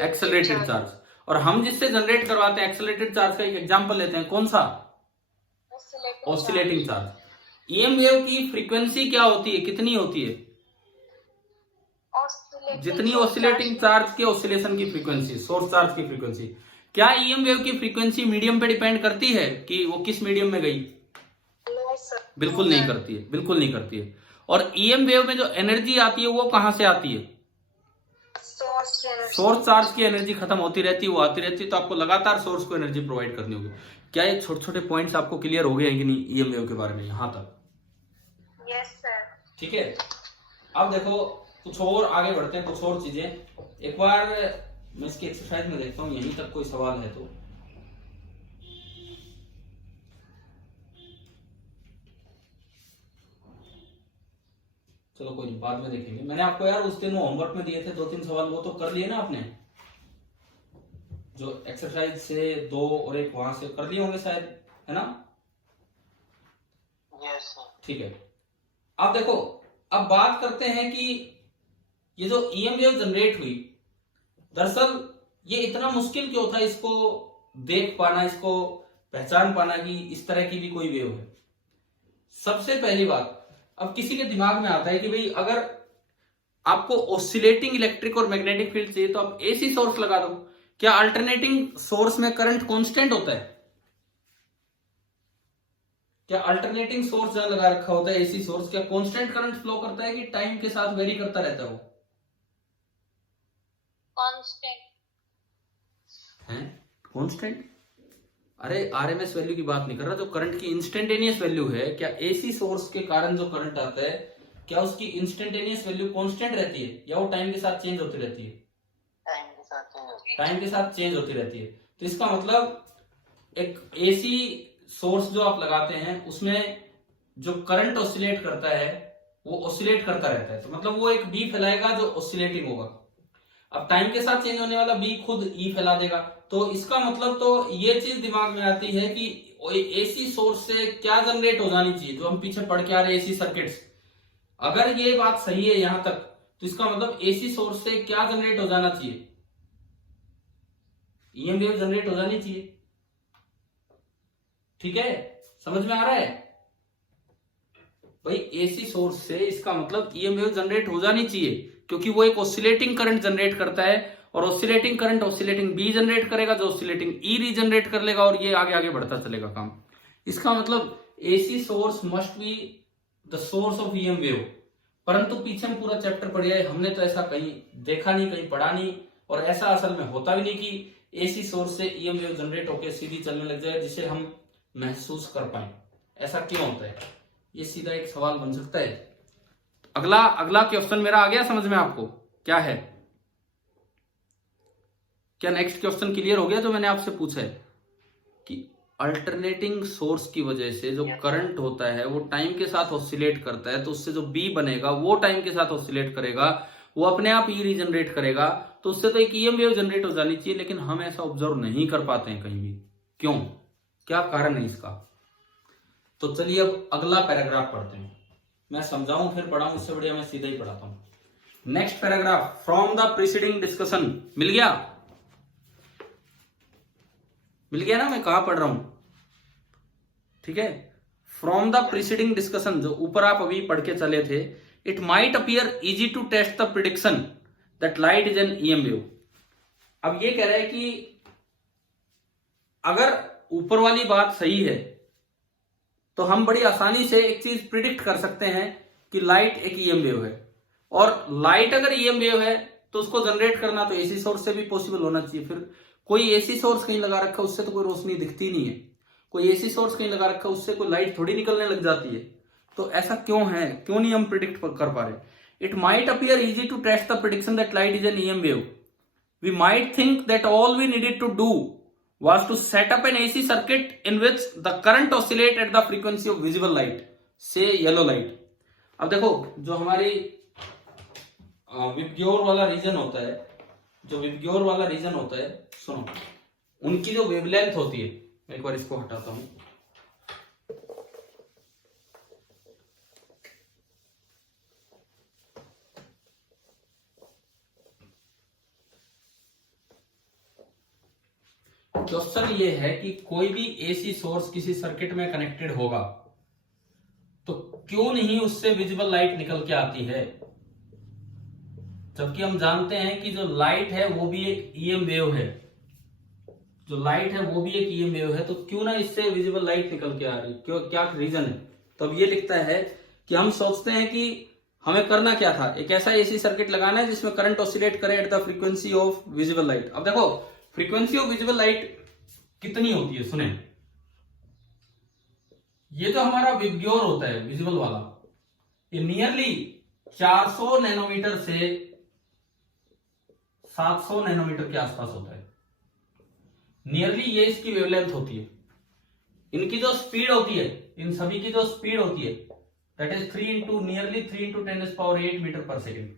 Accelerated charge. और हम जिससे जनरेट करवाते हैं एक्सेलरेटेड चार्ज का एक एग्जांपल लेते हैं, कौन सा? Oscillating charge. ईएम वेव की फ्रीक्वेंसी क्या होती है, कितनी होती है? जितनी ऑसिलेटिंग चार्ज के ऑसिलेशन की फ्रीक्वेंसी, सोर्स चार्ज की फ्रीक्वेंसी। क्या ईएम वेव की फ्रीक्वेंसी मीडियम पे डिपेंड करती है कि वो किस मीडियम में गई? बिल्कुल नहीं करती है, बिल्कुल नहीं करती है। और ईएम वेव में जो एनर्जी आती है वो कहां से आती है? सोर्स चार्ज की एनर्जी खत्म होती रहती है, वो आती रहती है, तो आपको लगातार सोर्स को एनर्जी प्रोवाइड करनी होगी। क्या ये छोटे छोटे पॉइंट्स आपको क्लियर हो गए हैं कि नहीं ईएम वेव के बारे में यहां तक? Yes sir. ठीक है। अब देखो कुछ और आगे बढ़ते हैं, कुछ और चीजें। एक बार मैं इसकी एक्सरसाइज में देखता हूँ यहीं तक कोई सवाल है तो। चलो कोई नहीं, बाद में देखेंगे। मैंने आपको यार उस दिन होमवर्क में दिए थे 2-3 सवाल, वो तो कर लिए ना आपने? जो एक्सरसाइज से 2 और 1 वहां से कर लिए होंगे शायद, है ना? Yes sir. ठीक है। अब देखो, अब बात करते हैं कि ये जो ईएम वेव जनरेट हुई, दरअसल ये इतना मुश्किल क्यों था इसको देख पाना, इसको पहचान पाना कि इस तरह की भी कोई वेव है। सबसे पहली बात, अब किसी के दिमाग में आता है कि भाई अगर आपको ऑसिलेटिंग इलेक्ट्रिक और मैग्नेटिक फील्ड चाहिए तो आप एसी सोर्स लगा दो। क्या अल्टरनेटिंग सोर्स में करंट कांस्टेंट होता है? क्या अल्टरनेटिंग सोर्स जहां लगा रखा होता है एसी सोर्स, क्या कांस्टेंट करंट फ्लो करता है कि टाइम के साथ वेरी करता रहता है वो? कांस्टेंट है कांस्टेंट। अरे आरएमएस वैल्यू की बात नहीं कर रहा, जो करंट की इंस्टेंटेनियस वैल्यू है, क्या एसी सोर्स के कारण जो करंट आता है क्या उसकी इंस्टेंटेनियस वैल्यू कांस्टेंट रहती है या वो टाइम के साथ चेंज होती रहती है? टाइम के साथ चेंज होती रहती है। तो इसका मतलब एक एसी सोर्स जो आप लगाते हैं उसमें जो करंट ऑसिलेट करता है वो ऑसिलेट करता रहता है, तो मतलब वो एक बी फैलाएगा जो ऑसिलेटिंग होगा। अब टाइम के साथ चेंज होने वाला बी खुद ई फैला देगा। तो इसका मतलब तो ये चीज दिमाग में आती है कि एसी सोर्स से क्या जनरेट हो जानी चाहिए, जो हम पीछे पढ़ के आ रहे हैं एसी सर्किट्स। अगर ये बात सही है यहां तक, तो इसका मतलब एसी सोर्स से क्या जनरेट हो जाना चाहिए? ईएम वेव जनरेट हो जानी चाहिए। ठीक है, समझ में आ रहा है भाई? एसी सोर्स से इसका मतलब ईएम वेव जनरेट हो जानी चाहिए, क्योंकि वो एक ऑसिलेटिंग करंट जनरेट करता है, और oscillating current oscillating B generate करेगा, जो ऑसिलेटिंग ई रीजनरेट कर लेगा, और ये आगे आगे बढ़ता चलेगा काम। इसका मतलब AC source must be the source of EM wave. परंतु पीछे हम पूरा चैप्टर पढ़िया है, हमने तो ऐसा कहीं देखा नहीं, कहीं पढ़ा नहीं, और ऐसा असल में होता भी नहीं कि एसी सोर्स से ईएम वेव जनरेट होकर सीधी चलने लग जाए जिसे हम महसूस कर पाए। ऐसा क्यों होता है? ये सीधा एक सवाल बन सकता है। अगला क्वेश्चन मेरा आ गया समझ में आपको? क्या है? क्या नेक्स्ट क्वेश्चन क्लियर हो गया जो मैंने आपसे पूछा है कि अल्टरनेटिंग सोर्स की वजह से जो करंट होता है वो टाइम के साथ ऑसिलेट करता है, तो उससे जो बी बनेगा वो टाइम के साथ ऑसिलेट करेगा, वो अपने आप ई रीजनरेट करेगा, तो उससे तो एक ईएम वेव जनरेट हो जानी चाहिए, लेकिन हम ऐसा ऑब्जर्व नहीं कर पाते हैं कहीं भी। क्यों? क्या कारण है इसका? तो चलिए अब अगला पैराग्राफ पढ़ते हैं। मैं समझाऊं फिर पढ़ाऊं, इससे बढ़िया मैं सीधा ही पढ़ाता हूं। Next paragraph, from the preceding discussion. मिल गया? मिल गया ना? मैं कहां पढ़ रहा हूं? ठीक है, फ्रॉम द प्रीसीडिंग डिस्कशन, जो ऊपर आप अभी पढ़ के चले थे, it might appear easy to test the prediction that light is an EM wave. अब ये कह रहा है कि अगर ऊपर वाली बात सही है तो हम बड़ी आसानी से एक चीज प्रिडिक्ट कर सकते हैं कि लाइट एक ईएम वेव है, और लाइट अगर ईएम वेव है तो उसको जनरेट करना तो एसी सोर्स से भी पॉसिबल होना चाहिए। फिर कोई एसी सोर्स कहीं लगा रखा है, उससे तो कोई रोशनी दिखती नहीं है। कोई एसी सोर्स कहीं लगा रखा है, उससे कोई लाइट थोड़ी निकलने लग जाती है। तो ऐसा क्यों है, क्यों नहीं हम प्रिडिक्ट कर पा रहे? It might appear easy to test the prediction that light is an EM wave. We might think that all we needed to do was to set up an AC circuit in which the current oscillate at the frequency of visible light, say yellow light। अब देखो जो हमारी VIBGYOR वाला reason होता है, सुनो, उनकी जो वेवलेंथ होती है, एक बार इसको हटाता हूं। क्वेश्चन ये है कि कोई भी एसी सोर्स किसी सर्किट में कनेक्टेड होगा तो क्यों नहीं उससे विजिबल लाइट निकल के आती है, जबकि हम जानते हैं कि जो लाइट है वो भी एक ईएम वेव है। तो क्यों ना इससे विजिबल लाइट निकल के आ रही, क्यों, क्या रीजन है? तो अब ये लिखता है कि हम सोचते हैं कि हमें करना क्या था, एक ऐसा एसी सर्किट लगाना है जिसमें करंट ऑसिलेट करे eight the frequency of visible light. अब देखो फ्रीक्वेंसी ऑफ विजिबल लाइट कितनी होती है, सुने, ये जो हमारा विबग्योर होता है विजिबल वाला, ये नियरली 400 नैनोमीटर से 700 नैनोमीटर के आसपास होता है। नियरली ये इसकी वेवलेंथ होती है। इनकी जो स्पीड होती है, इन सभी की जो स्पीड होती है, दैट इज 3 नियरली 3 × 10⁸ मीटर पर सेकेंड।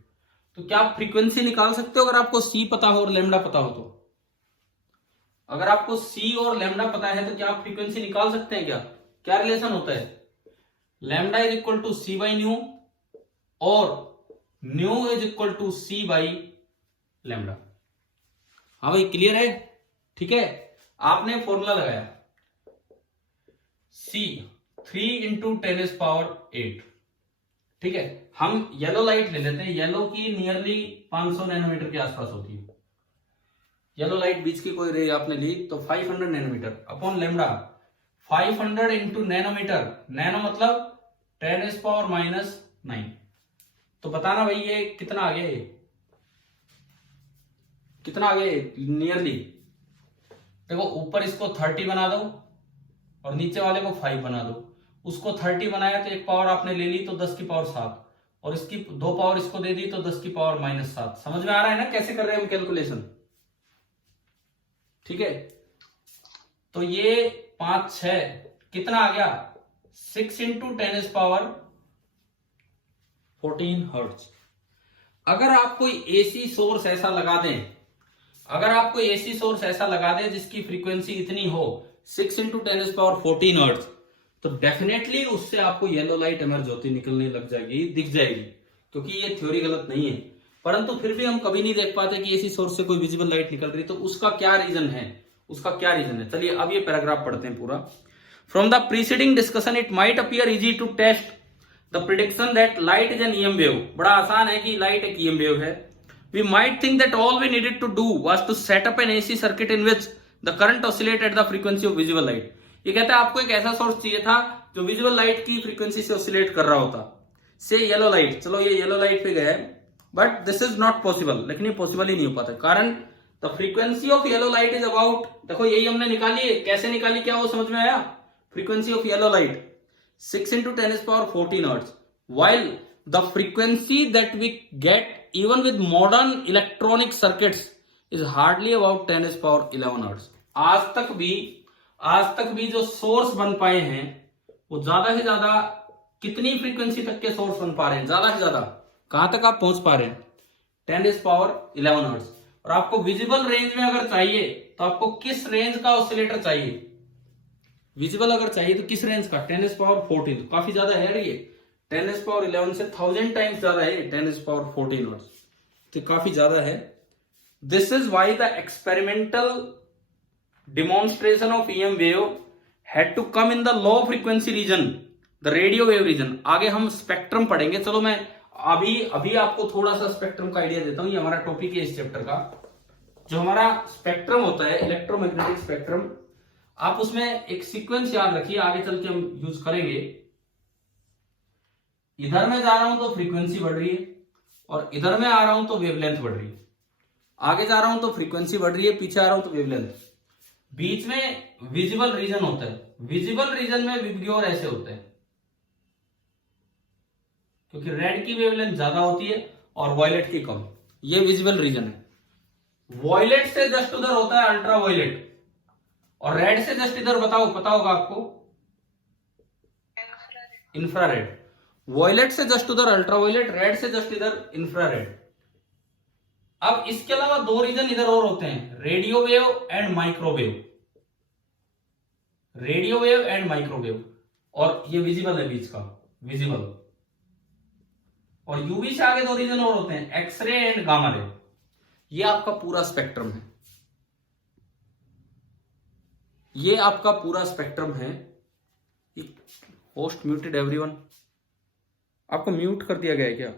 तो क्या आप फ्रीक्वेंसी निकाल सकते हो अगर आपको सी पता हो और लैम्डा पता हो? तो अगर आपको सी और लैम्डा पता है तो क्या आप फ्रीक्वेंसी निकाल सकते हैं? क्या रिलेशन होता है? Lambda is equal to C by nu और nu is equal to C by lambda. हाँ भाई, क्लियर है? ठीक है, आपने फॉर्मूला लगाया सी 3 × 10⁸। ठीक है, हम येलो लाइट ले लेते हैं। येलो की नियरली 500 नैनोमीटर के आसपास होती है। येलो लाइट बीच की कोई रे आपने ली तो 500 nanometre upon lambda, 500 × nanometre, nano मतलब 10⁻⁹। तो बताना भाई ये कितना आ गया, नियरली। देखो ऊपर इसको 30 बना दो और नीचे वाले को 5 बना दो। उसको 30 बनाया तो एक पावर आपने ले ली तो 10⁻⁷, और इसकी 2 पावर इसको दे दी तो 10⁻⁻⁷। समझ में आ रहा है ना कैसे कर रहे हैं हम कैलकुलेशन? ठीक है, तो ये 5 6 कितना आ गया, 6 × 10⁻14 हर्ट्ज। अगर आप कोई एसी सोर्स ऐसा लगा दें, जिसकी फ्रीक्वेंसी इतनी हो 6 × 10⁻14 हर्ट्ज, तो डेफिनेटली उससे आपको येलो लाइट एमर्ज होती निकलने लग जाएगी, दिख जाएगी, क्योंकि ये थ्योरी गलत नहीं है। परंतु फिर भी हम कभी नहीं देख पाते कि एसी सोर्स से कोई विजिबल लाइट निकल रही। तो उसका क्या रीजन है? चलिए अब ये पैराग्राफ पढ़ते हैं पूरा। From the preceding discussion it might appear easy to test the prediction that light is an EM wave. बड़ा आसान है कि लाइट एक ईएम वेव है। We might think that all we needed to do was to set up an AC circuit in which the current oscillate at the frequency of visible light. ये कहता है आपको एक ऐसा सोर्स चाहिए था जो विजिबल लाइट की फ्रीक्वेंसी से ऑसिलेट कर रहा होता, से येलो लाइट। चलो ये येलो लाइट पे गए, but this is not possible, लेकिन ये पॉसिबल ही नहीं हो पाता, कारण the frequency of yellow light is about, देखो यही हमने निकाली है, कैसे निकाली, क्या वो समझ में आया? Frequency of yellow light 6 × 10⁻14 hertz, while the frequency that we get even with modern electronic circuits is hardly about 10⁻11 hertz. आज तक भी जो सोर्स बन पाए हैं वो ज्यादा से ज्यादा कितनी फ्रीक्वेंसी तक के सोर्स बन पा रहे हैं? ज्यादा से ज्यादा कहां तक आप पहुंच पा रहे हैं? 10⁻11 हर्ट्ज। और आपको विजिबल रेंज में अगर चाहिए तो आपको किस रेंज का ऑसिलेटर चाहिए? विजिबल अगर चाहिए तो किस रेंज का? 10⁻14, तो काफी ज्यादा है ये, 10⁻11 से 1000 टाइम्स ज्यादा है 10⁻14 हर्ट्ज, तो काफी ज्यादा है। This is why the experimental demonstration of EM wave had to come in the low frequency region, the radio wave region. आगे हम स्पेक्ट्रम पढ़ेंगे। चलो मैं अभी आपको थोड़ा सा स्पेक्ट्रम का आइडिया देता हूं, ये हमारा टॉपिक है इस चैप्टर का। जो हमारा स्पेक्ट्रम होता है इलेक्ट्रोमैग्नेटिक स्पेक्ट्रम, आप उसमें एक सीक्वेंस याद रखिए, आगे चल के हम यूज करेंगे। इधर में जा रहा हूं तो फ्रीक्वेंसी बढ़ रही है, और इधर में आ रहा हूं तो वेवलेंथ बढ़ रही है। आगे जा रहा हूं तो फ्रीक्वेंसी बढ़ रही है, पीछे आ रहा हूं तो वेवलेंथ। बीच में विजिबल रीजन होता है, विजिबल रीजन में विब्रियोर ऐसे होते हैं, क्योंकि रेड की वेवलेंथ ज्यादा होती है और वॉयलेट की कम। ये विजिबल रीजन है। वॉयलेट से जस्ट उधर होता है अल्ट्रा वॉयलेट, और रेड से जस्ट इधर बताओ, पता होगा आपको, इंफ्रारेड। वॉयलेट से जस्ट उधर अल्ट्रा वॉयलेट, रेड से जस्ट इधर इंफ्रारेड। अब इसके अलावा दो रीजन इधर और होते हैं, radio wave and microwave. Radio wave and microwave, और ये विजिबल है बीच का, विजिबल। और यूवी से आगे दो रीजन और होते हैं, एक्सरे एंड गामा रे। ये आपका पूरा स्पेक्ट्रम है, ये आपका पूरा स्पेक्ट्रम है। होस्ट म्यूटेड एवरीवन, आपको म्यूट कर दिया गया है क्या?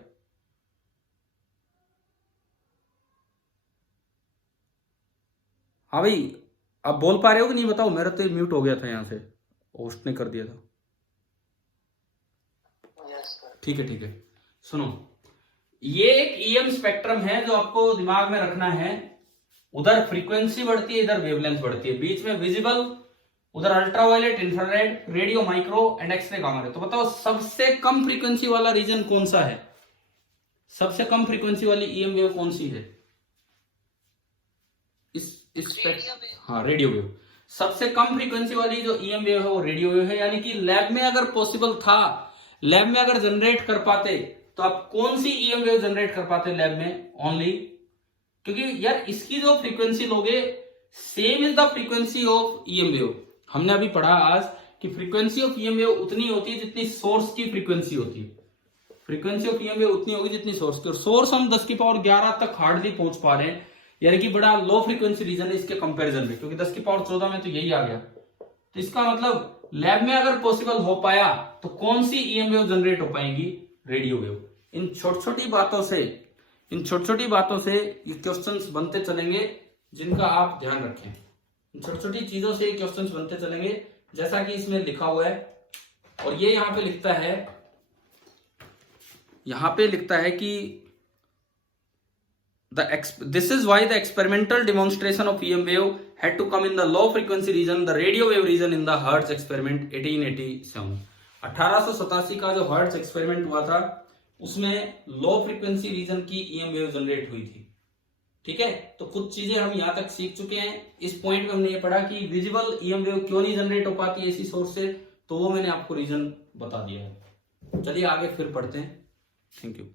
हाँ भाई, आप बोल पा रहे हो कि नहीं बताओ, मेरा तो म्यूट हो गया था यहां से, होस्ट ने कर दिया था। ठीक है ठीक है, सुनो, ये एक ईएम स्पेक्ट्रम है जो आपको दिमाग में रखना है। उधर फ्रीक्वेंसी बढ़ती है, इधर वेवलेंथ बढ़ती है, बीच में विजिबल, उधर ultraviolet, infrared, radio, micro and x ray, gamma ray. तो बताओ सबसे कम फ्रीक्वेंसी वाला रीजन कौन सा है? सबसे कम फ्रीक्वेंसी वाली ईएम वेव कौन सी है? हाँ, रेडियो वेव। सबसे कम फ्रीक्वेंसी वाली जो ईएम वेव है वो रेडियो वेव है। यानी कि लैब में अगर पॉसिबल था, लैब में अगर जनरेट कर पाते, तो आप कौन सी ईएम वेव जनरेट कर पाते लैब में? ओनली, क्योंकि यार इसकी जो फ्रीक्वेंसी लोगे same is the frequency of EM wave. हमने अभी पढ़ा आज कि फ्रीक्वेंसी ऑफ ईएम वेव उतनी होती है जितनी सोर्स की फ्रीक्वेंसी होती है। फ्रीक्वेंसी ऑफ ईएम वेव उतनी होगी जितनी सोर्स की, और सोर्स हम 10 की पावर 11 तक हार्डली पहुंच पा रहे हैं, यानी कि बड़ा लो फ्रीक्वेंसी रीजन है इसके कंपैरिजन में, क्योंकि 10 की पावर 14 में तो यही आ गया। तो इसका मतलब लैब में अगर पॉसिबल हो पाया तो कौन सी ईएम वेव जनरेट हो पाएंगी? Radio wave. इन छोटी छोटी बातों से ये क्वेश्चंस बनते चलेंगे, जिनका आप ध्यान रखें। इन छोटी छोटी चीजों से क्वेश्चंस बनते चलेंगे, जैसा कि इसमें लिखा हुआ है। और ये यहां पे लिखता है कि this is why the experimental demonstration of EM wave had to come in the low frequency region, the radio wave region in the Hertz experiment 1887। 1887 का जो हर्ट्ज एक्सपेरिमेंट हुआ था उसमें लो फ्रीक्वेंसी रीजन की ईएम वेव जनरेट हुई थी। ठीक है, तो कुछ चीजें हम यहां तक सीख चुके हैं। इस पॉइंट में हमने ये पढ़ा कि विजिबल ईएम वेव क्यों नहीं जनरेट हो पाती ऐसी सोर्स से, तो वो मैंने आपको रीजन बता दिया है। चलिए आगे फिर पढ़ते हैं। Thank you.